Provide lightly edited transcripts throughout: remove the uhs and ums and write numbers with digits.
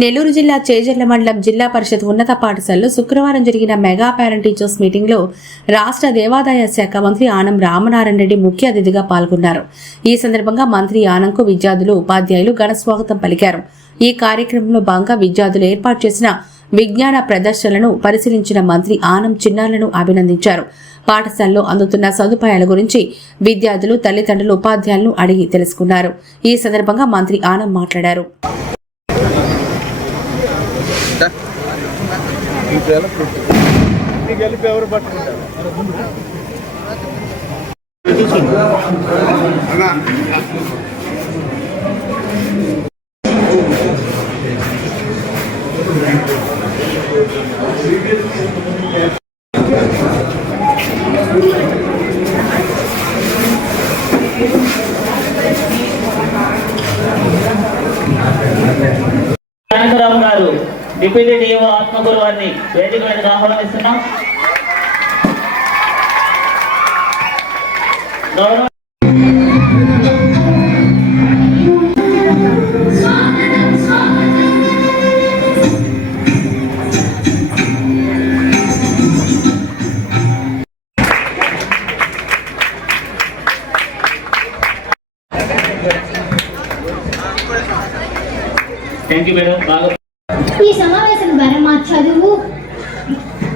నెల్లూరు జిల్లా చేజర్ల మండలం జిల్లా పరిషత్ ఉన్నత పాఠశాలలో శుక్రవారం జరిగిన మెగా పేరెంట్ టీచర్స్ మీటింగ్ లో రాష్ట్ర దేవాదాయ శాఖ మంత్రి ఆనం రామనారాయణ రెడ్డి ముఖ్య అతిథిగా పాల్గొన్నారు. ఈ సందర్భంగా మంత్రి ఆనంకు విద్యార్థులు, ఉపాధ్యాయులు ఘన స్వాగతం పలికారు. ఈ కార్యక్రమంలో భాగంగా విద్యార్థులు ఏర్పాటు చేసిన విజ్ఞాన ప్రదర్శనలను పరిశీలించిన మంత్రి ఆనం చిన్నారులను అభినందించారు. పాఠశాలలో అందుతున్న సదుపాయాల గురించి విద్యార్థులు, తల్లిదండ్రులు, ఉపాధ్యాయులను అడిగి తెలుసుకున్నారు. ఈ సందర్భంగా మంత్రి ఆనం మాట్లాడారు. కనకరావు గారు డిప్యూటీ డిఓ ఆత్మకూరు వారిని వేదిక మీదకి ఆహ్వానిస్తున్నాం. Thank you madam. బాగా ఈ సమావేశం ద్వారా మా చదువు,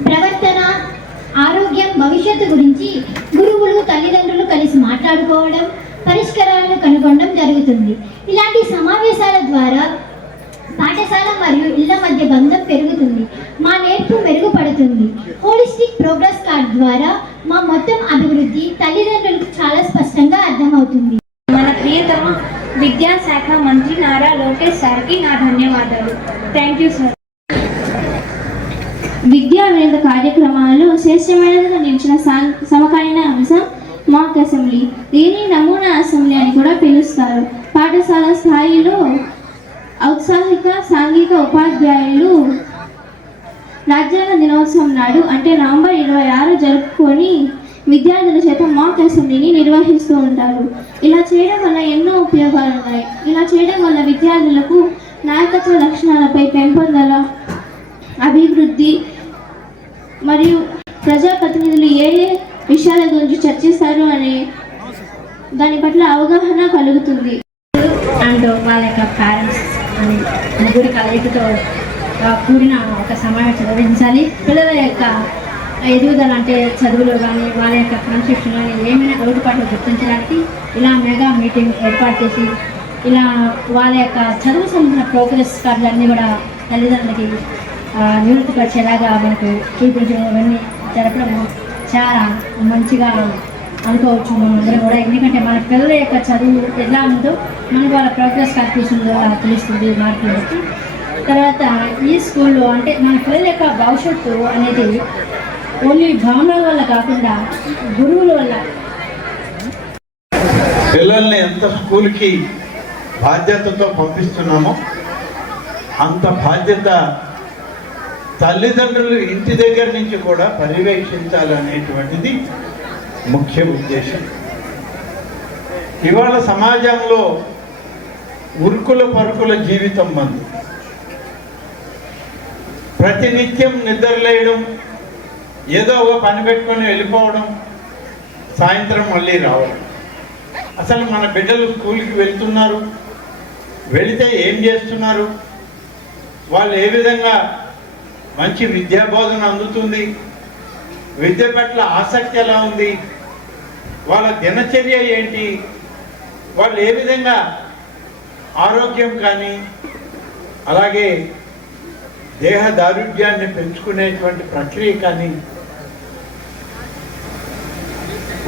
ప్రవర్తన, ఆరోగ్యం, భవిష్యత్తు గురించి గురువులు, తల్లిదండ్రులు కలిసి మాట్లాడుకోవడం, పరిష్కారాలను కనుగొనడం జరుగుతుంది. ఇలాంటి సమావేశాల ద్వారా పాఠశాల మరియు ఇళ్ల మధ్య బంధం పెరుగుతుంది, మా నేర్పు మెరుగుపడుతుంది. హోలిస్టిక్ ప్రోగ్రెస్ కార్డ్ ద్వారా మా మొత్తం అభివృద్ధి తల్లిదండ్రులకు చాలా స్పష్టంగా అర్థమవుతుంది. మన ప్రియతమ విద్యాశాఖ మంత్రి నారా లోకేష్ సార్కి నా ధన్యవాదాలు. Thank you sir. విద్యా వినోద కార్యక్రమాల్లో శ్రేష్టమైనదిగా నిలిచిన సమకాలీన అంశం మాక్ అసెంబ్లీ. దీనిని నమూనా అసెంబ్లీ అని కూడా పిలుస్తారు. పాఠశాల స్థాయిలో ఔత్సాహిక సాంఘిక ఉపాధ్యాయులు రాజ్యాంగ దినోత్సవం నాడు అంటే నవంబర్ 26 జరుపుకొని విద్యార్థుల చేత మాక్ అసెంబ్లీని నిర్వహిస్తూ ఉంటారు. ఇలా చేయడం వల్ల ఎన్నో ఉపయోగాలు ఉన్నాయి. ఇలా చేయడం వల్ల విద్యార్థులకు నాయకత్వ లక్షణాలపై పెంపొందల, అభివృద్ధి మరియు ప్రజాప్రతినిధులు ఏ ఏ విషయాల గురించి చర్చిస్తారు అనే దాని పట్ల అవగాహన కలుగుతుంది. అండ్ వాళ్ళ యొక్క పేరెంట్స్ అని ముగ్గురి కలయికతో కూడిన ఒక సమావేశం నిర్వహించాలి. పిల్లల యొక్క ఎదుగుదల అంటే చదువులో కానీ వాళ్ళ యొక్క క్రమశిక్షణ కానీ ఏమైనా లోటుపాట్లు గుర్తించడానికి ఇలా మెగా మీటింగ్ ఏర్పాటు చేసి ఇలా వాళ్ళ యొక్క చదువు సంబంధించిన ప్రోగ్రెస్ కార్డులన్నీ కూడా తల్లిదండ్రులకి నివృత్తిపరిచేలాగా మనకు చూపించడం, ఇవన్నీ జరపడం చాలా మంచిగా అనుకోవచ్చు మనం అందరం కూడా. ఎందుకంటే మన పిల్లల యొక్క చదువు ఎలా ఉందో మనకు వాళ్ళ ప్రోగ్రెస్ కార్డు చూసిందో తెలుస్తుంది మార్కులు బట్టి. తర్వాత ఈ స్కూల్లో అంటే మన పిల్లల యొక్క భవిష్యత్తు అనేది ఓన్లీ భవనాల వల్ల కాకుండా గురువుల వల్ల. పిల్లల్ని ఎంత స్కూల్కి బాధ్యతతో పంపిస్తున్నామో అంత బాధ్యత తల్లిదండ్రులు ఇంటి దగ్గర నుంచి కూడా పర్యవేక్షించాలనేటువంటిది ముఖ్య ఉద్దేశం. ఇవాళ సమాజంలో ఉరుకుల పరుకుల జీవితం మంది, ప్రతినిత్యం నిద్రలేయడం, ఏదో ఒక పని పెట్టుకొని వెళ్ళిపోవడం, సాయంత్రం మళ్ళీ రావడం. అసలు మన బిడ్డలు స్కూల్కి వెళ్తున్నారు, వెళితే ఏం చేస్తున్నారు, వాళ్ళు ఏ విధంగా మంచి విద్యాబోధన అందుతుంది, విద్య పట్ల ఆసక్తి ఎలా ఉంది, వాళ్ళ దినచర్య ఏంటి, వాళ్ళు ఏ విధంగా ఆరోగ్యం కానీ అలాగే దేహ దారుఢ్యాన్ని పెంచుకునేటువంటి ప్రక్రియ కానీ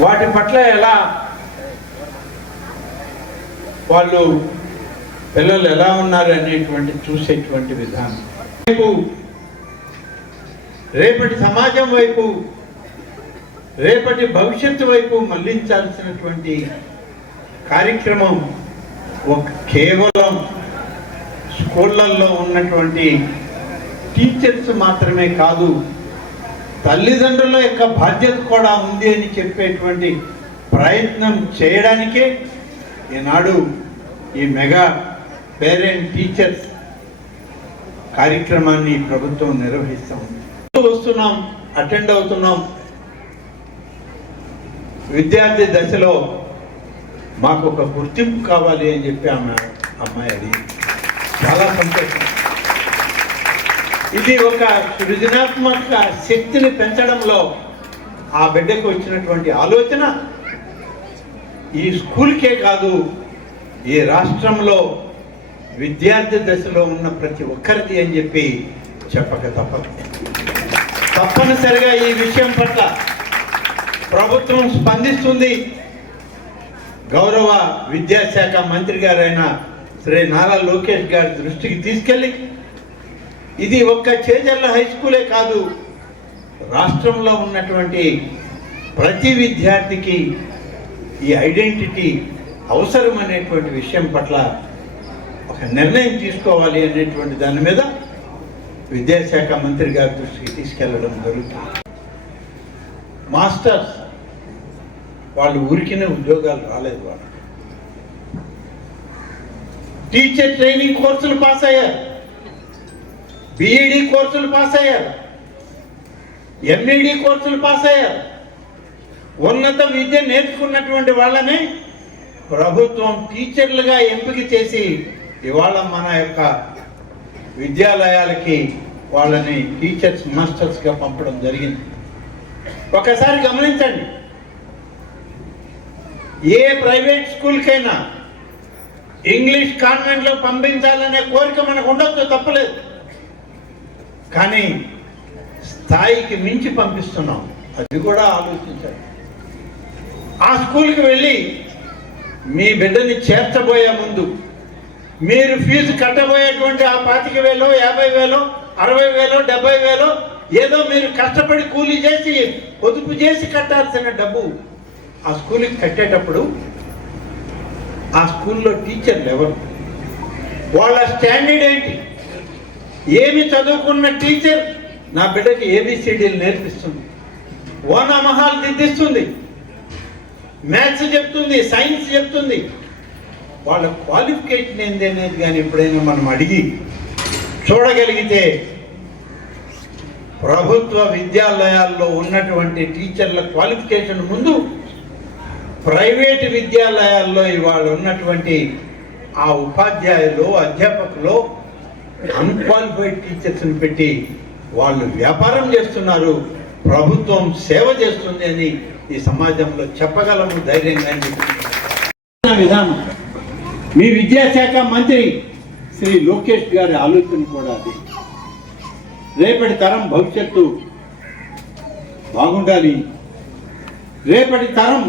వాటి పట్ల ఎలా వాళ్ళు పిల్లలు ఎలా ఉన్నారు అనేటువంటి చూసేటువంటి విధానం వైపు, రేపటి సమాజం వైపు, రేపటి భవిష్యత్తు వైపు మళ్లించాల్సినటువంటి కార్యక్రమం కేవలం స్కూళ్ళల్లో ఉన్నటువంటి టీచర్స్ మాత్రమే కాదు, తల్లిదండ్రుల యొక్క బాధ్యత కూడా ఉంది అని చెప్పేటువంటి ప్రయత్నం చేయడానికే ఈనాడు ఈ మెగా పేరెంట్ టీచర్స్ కార్యక్రమాన్ని ప్రభుత్వం నిర్వహిస్తాం. వస్తున్నాం, అటెండ్ అవుతున్నాం. విద్యార్థి దశలో మాకు ఒక గుర్తింపు కావాలి అని చెప్పి అమ్మాయి అడిగింది. చాలా సంతోషం. ఇది ఒక సృజనాత్మక శక్తిని పెంచడంలో ఆ బిడ్డకు వచ్చినటువంటి ఆలోచన ఈ స్కూల్కే కాదు, ఈ రాష్ట్రంలో విద్యార్థి దశలో ఉన్న ప్రతి ఒక్కరిది అని చెప్పి చెప్పక తప్పదు. తప్పనిసరిగా ఈ విషయం పట్ల ప్రభుత్వం స్పందిస్తుంది. గౌరవ విద్యాశాఖ మంత్రి గారైన శ్రీ నారా లోకేష్ గారి దృష్టికి తీసుకెళ్ళి ఇది ఒక్క చేజర్ల హై స్కూలే కాదు, రాష్ట్రంలో ఉన్నటువంటి ప్రతి విద్యార్థికి ఈ ఐడెంటిటీ అవసరం అనేటువంటి విషయం పట్ల ఒక నిర్ణయం తీసుకోవాలి అనేటువంటి దాని మీద విద్యాశాఖ మంత్రి గారి దృష్టికి తీసుకెళ్లడం జరుగుతుంది. మాస్టర్స్ వాళ్ళు ఊరికినే ఉద్యోగాలు రాలేదు. వాళ్ళు టీచర్ ట్రైనింగ్ కోర్సులు పాస్ అయ్యారు, బిఈడి కోర్సులు పాస్ అయ్యారు, ఎంఈడి కోర్సులు పాస్ అయ్యారు. ఉన్నత విద్య నేర్చుకున్నటువంటి వాళ్ళని ప్రభుత్వం టీచర్లుగా ఎంపిక చేసి ఇవాళ మన యొక్క విద్యాలయాలకి వాళ్ళని టీచర్స్ మాస్టర్స్గా పంపడం జరిగింది. ఒకసారి గమనించండి, ఏ ప్రైవేట్ స్కూల్కైనా ఇంగ్లీష్ కాన్వెంట్లో పంపించాలనే కోరిక మనకు ఉండొచ్చు, తప్పలేదు. కానీ స్థాయికి మించి పంపిస్తున్నాం, అది కూడా ఆలోచించాలి. ఆ స్కూల్కి వెళ్ళి మీ బిడ్డని చేర్చబోయే ముందు మీరు ఫీజు కట్టబోయేటువంటి ఆ 25,000, 50,000, 60,000, 70,000 ఏదో మీరు కష్టపడి కూలీ చేసి పొదుపు చేసి కట్టాల్సిన డబ్బు ఆ స్కూల్కి కట్టేటప్పుడు ఆ స్కూల్లో టీచర్లు ఎవరు, వాళ్ళ స్టాండర్డ్ ఏంటి, ఏమి చదువుకున్న టీచర్ నా బిడ్డకి ఏబిసిడీలు నేర్పిస్తుంది, ఓనామహాలు దిద్దిస్తుంది, మ్యాథ్స్ చెప్తుంది, సైన్స్ చెప్తుంది. వాళ్ళ క్వాలిఫికేషన్ ఏంది అనేది కానీ ఎప్పుడైనా మనం అడిగి చూడగలిగితే ప్రభుత్వ విద్యాలయాల్లో ఉన్నటువంటి టీచర్ల క్వాలిఫికేషన్ ముందు ప్రైవేటు విద్యాలయాల్లో ఇవాళ ఉన్నటువంటి ఆ ఉపాధ్యాయులు, అధ్యాపకులు అన్క్వాలిఫైడ్ టీచర్స్ని పెట్టి వాళ్ళు వ్యాపారం చేస్తున్నారు, ప్రభుత్వం సేవ చేస్తుంది అని ఈ సమాజంలో చెప్పగలము ధైర్యంగా అని చెప్పి విధానం. మీ విద్యాశాఖ మంత్రి శ్రీ లోకేష్ గారి ఆలోచన కూడా అది. రేపటి తరం భవిష్యత్తు బాగుండాలి, రేపటి తరం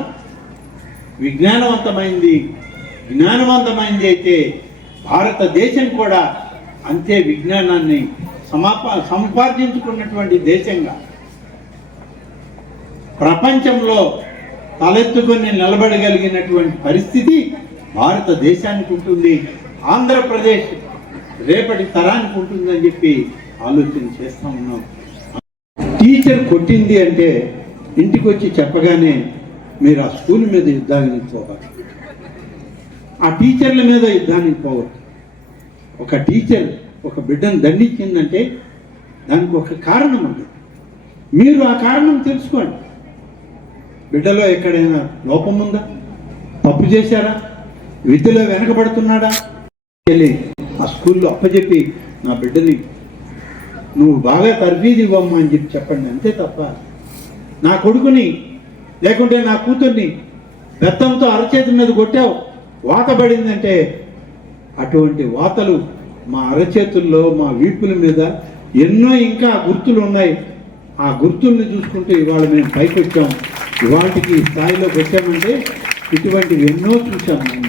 జ్ఞానవంతమైంది అయితే భారతదేశం కూడా అంతే విజ్ఞానాన్ని సంపాదించుకున్నటువంటి దేశంగా ప్రపంచంలో తలెత్తుకొని నిలబడగలిగినటువంటి పరిస్థితి భారతదేశానికి ఉంటుంది, ఆంధ్రప్రదేశ్ రేపటి తరానికి ఉంటుందని చెప్పి ఆలోచన చేస్తూ ఉన్నాం. టీచర్ కొట్టింది అంటే ఇంటికి వచ్చి చెప్పగానే మీరు ఆ స్కూల్ మీద యుద్ధానికి పోవాలి, ఆ టీచర్ల మీద యుద్ధానికి పోవద్దు. ఒక టీచర్ ఒక బిడ్డను దండించిందంటే దానికి ఒక కారణం ఉంది, మీరు ఆ కారణం తెలుసుకోండి. బిడ్డలో ఎక్కడైనా లోపం ఉందా, తప్పు చేశారా, విద్యలో వెనకబడుతున్నాడా, వెళ్ళి ఆ స్కూల్లో అప్పచెప్పి నా బిడ్డని నువ్వు బాగా తర్ఫీదు ఇవ్వమ్మా అని చెప్పి చెప్పండి. అంతే తప్ప నా కొడుకుని లేకుంటే నా కూతుర్ని బెత్తంతో అరచేతి మీద కొట్టావు, వాత పడిందంటే అటువంటి వాతలు మా అరచేతుల్లో మా వీపుల మీద ఎన్నో ఇంకా గుర్తులు ఉన్నాయి. ఆ గుర్తుల్ని చూసుకుంటూ ఇవాళ మేము పైకి వచ్చాం, ఇవాళకి స్థాయిలోకి వచ్చామంటే ఇటువంటివి ఎన్నో చూసాము.